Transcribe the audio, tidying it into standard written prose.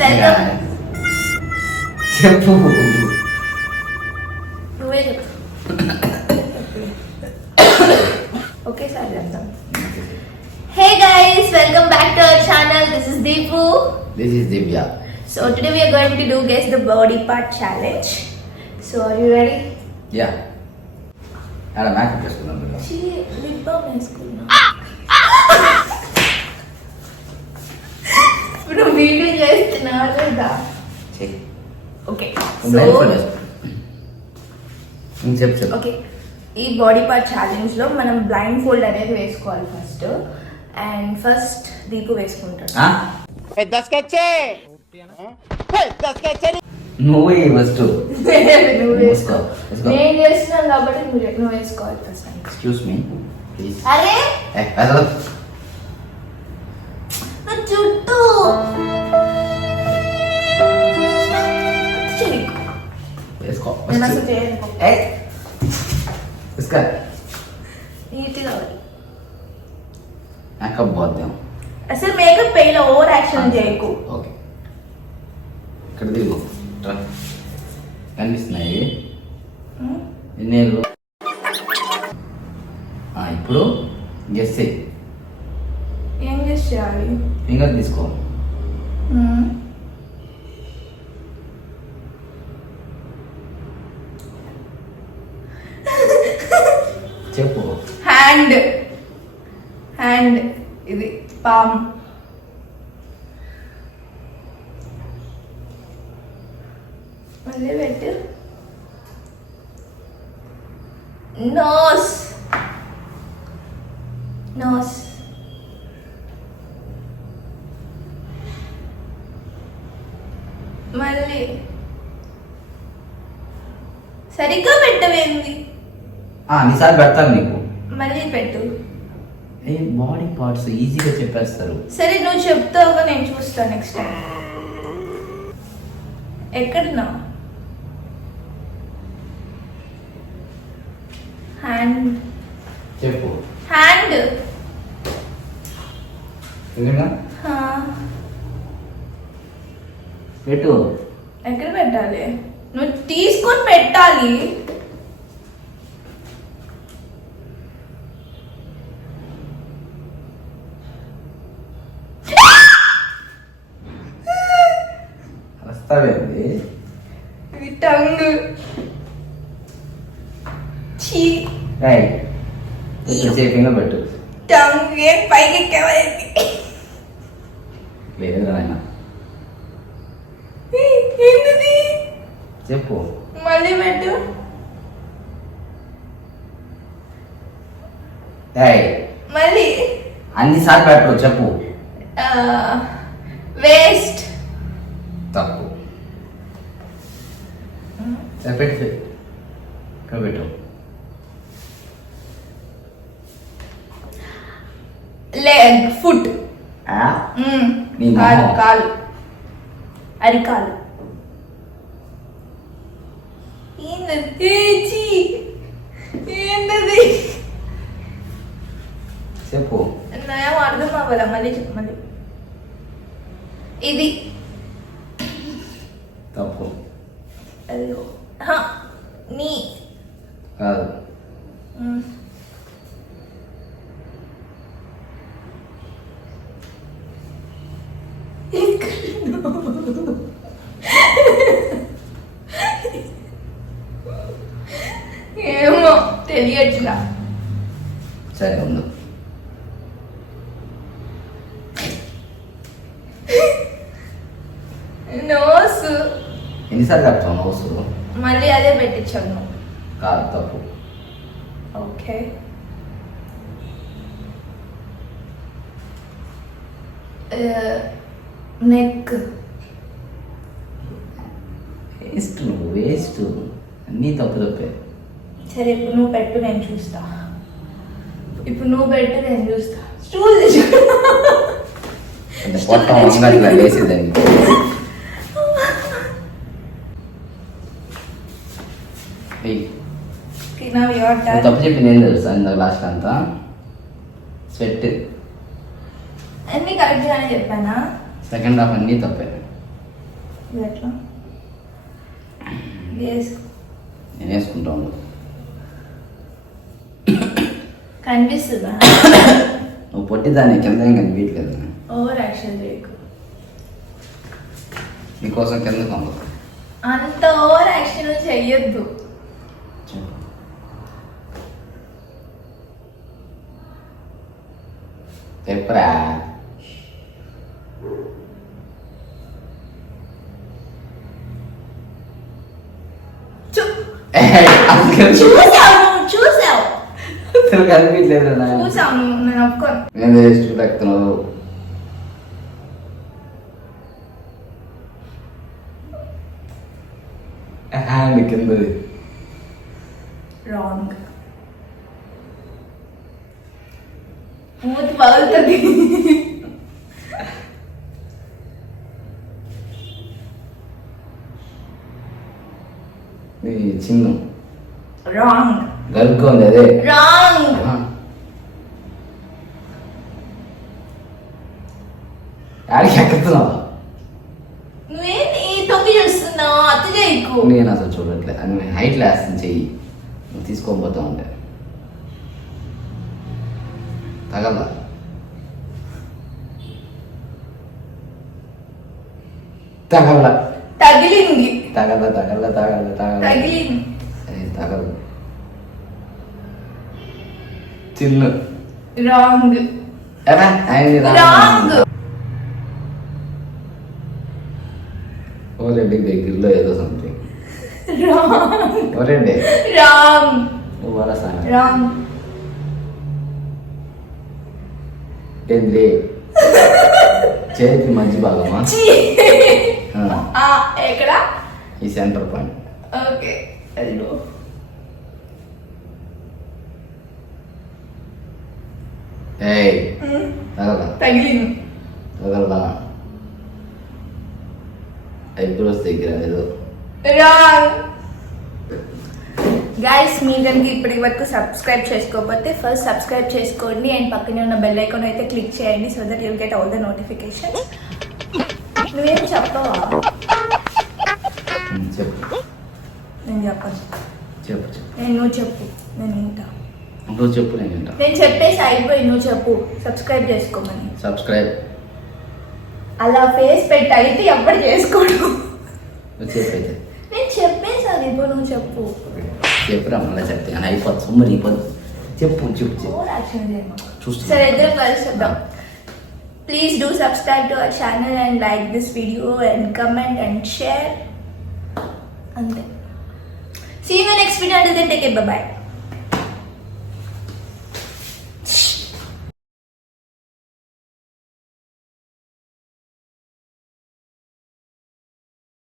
Welcome. చెప్పు. నువ్వే చెప్పు. ఓకే సార్ చెప్తాం. Hey guys, welcome back to our channel. This is Deepu. This is Divya. So today we are going to do guess the body part challenge. So are you ready? Yeah. ఆడ makeup చేసుకుందాం కదా. Lip balm వేసుకున్నా. ఇప్పుడు video చేస్తున్నా లేదా? Okay. So చెప్పు. Okay. ఈ body part challenge లో మనం బ్లైండ్ ఫోల్డ్ అనేది వేసుకోవాలి ఫస్ట్. అండ్ ఫస్ట్ దీపు వేసుకుంటాడు. నువ్వు ఫస్ట్. నువ్వు వేసుకో. నేను చేస్తున్నాను కాబట్టి నువ్వు వేసుకోవాలి ఫస్ట్. Excuse me please. అరే నా చుట్టూ వేసుకో. నేను అసలు చేయను. నీట్ కావాలి. మేకప్ పోద్దాం. అసలు మేకప్ పెయిన్ ఓవర్ యాక్షన్ చేయకు. ఓకే. ఇక్కడ దిగు. కనిపిస్తున్నాయి ఎన్నేళ్ళు. ఇప్పుడు గెస్ చేయి. ఏం గెస్ చేయాలి? ఫింగర్ తీసుకో. చెప్పు. హ్యాండ్ ఇది పామ్. మళ్ళీ పెట్టు. నోస్ మళ్ళీ సరిగ్గా పెట్టవేంది? నిసారి పెడతాను నీకు. మళ్ళీ పెట్టు. బాడీ పార్ట్స్ ఈజీగా చెప్పేస్తారు. సరే నువ్వు చెప్తావుగా, నేను చూస్తా నెక్స్ట్ టైం. ఎక్కడున్నా? హ్యాండ్ చెప్పు. హ్యాండ్ పెట్టు. ఎక్కడ పెట్టాలి? నువ్వు తీసుకొని పెట్టాలి. వస్తావేంది? ఇది టంగ్. చీ. ఫింగర్ పెట్టు. టంగ్ పైకి ఎక్కవాలి. లేదు నాయన. ఏంటిది? చెప్పు. మళ్ళీ పెట్టు. మళ్ళీ అన్నిసార్లు పెట్టు. చెప్పు. వేస్ట్. తప్పు. పెట్టు. పెట్టు. లెగ్. ఫుట్. కాలు. అరికాలు. ఏంటది? చెప్పు. నయం అర్థం అవ్వాలా? మళ్ళీ చెప్పు. మళ్ళీ ఇది తప్పు. నీ కాదు. ఏమో తెలియట్లా. సరే ఉండు. నోస్. ఎన్నిసార్లు కడతావు నోస్? మళ్ళీ అదే పెట్టించాను. కాదు. తప్పు. ఓకే. నెక్. వేస్ట్. నువ్వు వేస్ట్. అన్నీ తప్పు తప్పే. సరే ఇప్పుడు నువ్వు పెట్టు, నేను చూస్తా. ఇప్పుడు నువ్వు పెట్టు, నేను చూస్తా. స్టూల్ పొట్టం వంగట్లా వేసేదాన్ని. తప్పు చెప్పింది ఏం తెలుసా? ఇందాక లాస్ట్ అంతా స్వెట్ అన్ని కరెక్ట్ గానే చెప్పానా? సెకండ్ హాఫ్ అన్ని తప్పే. ఇది ఎట్లా వేసుకో. నేను వేసుకుంటాను. కనిపిస్తుందా? నువ్వు పొట్టిదాన్ని కింద ఏం కనిపించలేదు. ఓవర్ యాక్షన్ చేయకు. నీకోసం కింద కొంగ. అంత ఓవర్ యాక్షన్ చెయ్యొద్దు. చెప్పరా? చూసావు కనిపించలేదు. చూసాను, నేను ఒప్పుకోను. నేను వేస్ట్ లెక్కుతున్నావు. హ్యాండ్ కిందది. రాంగ్. మూతి పగులుతుంది. ఇది చిన్ను. రాంగ్. గరుగ్గా ఉంది అదే. రాంగ్. ఆడికి ఎక్కుతున్నావా? నువ్వేంటి తొంగి చూస్తున్నావు? అత్త చేయకు. నేను అసలు చూడట్లే. అని హైట్ లేస్తుంది చెయ్యి. నువ్వు తీసుకోకపోతా ఉంటే తగల. తగల తగిలింది. తగల తగల తగల తగల తగిలింది. తగల. చిన్ను. రాంగ్. రాంగ్. ఓరెడ్డి దగ్గరలో ఏదో సంథింగ్. రాంగ్. ఓరెడ్డి. రాంగ్. వరసా. రాంగ్. ఏంది? చేతి మంచి భాగమా? ఎక్కడ? ఈ సెంటర్ పాయింట్. ఓకే. అదిగో. ఏయ్ తగల. తగిలింది. తగలదా? ఐబ్రోస్ దగ్గర ఏదో. రాంగ్. గైస్, మీరు కనుక ఇప్పటి వరకు సబ్స్క్రైబ్ చేసుకోకపోతే ఫస్ట్ సబ్స్క్రైబ్ చేసుకోండి అండ్ పక్కనే ఉన్న బెల్ ఐకాన్ అయితే క్లిక్ చేయండి so that you'll get all the notifications. నువ్వేం చెప్పవా? చెప్పు. నేను చెప్పను. చెప్పు చెప్పు. నువ్వు చెప్పు, నేను వింటా. నువ్వు చెప్పు, నేను వింటా. నేను చెప్పేసి అయిపోయి నువ్వు చెప్పు. సబ్స్క్రైబ్ చేసుకోమని. సబ్స్క్రైబ్. అలా ఫేస్ పెట్టి అయితే ఎప్పుడు చేసుకోడు. చెప్పైతే నేను చెప్పేసాను, ఇప్పుడు నువ్వు చెప్పు. చెప్పురా, మళ్ళీ చెప్తే కానీ అయిపోతుంది. సొమ్మరి అయిపోతుంది. చెప్పు చెప్పు చెప్పు. చూస్తా. సరే, ఇద్దరు కలిసి చెప్దాం. Please do subscribe to our channel and like this video and comment and share. And see you in the next video. Until then, take care. Bye bye.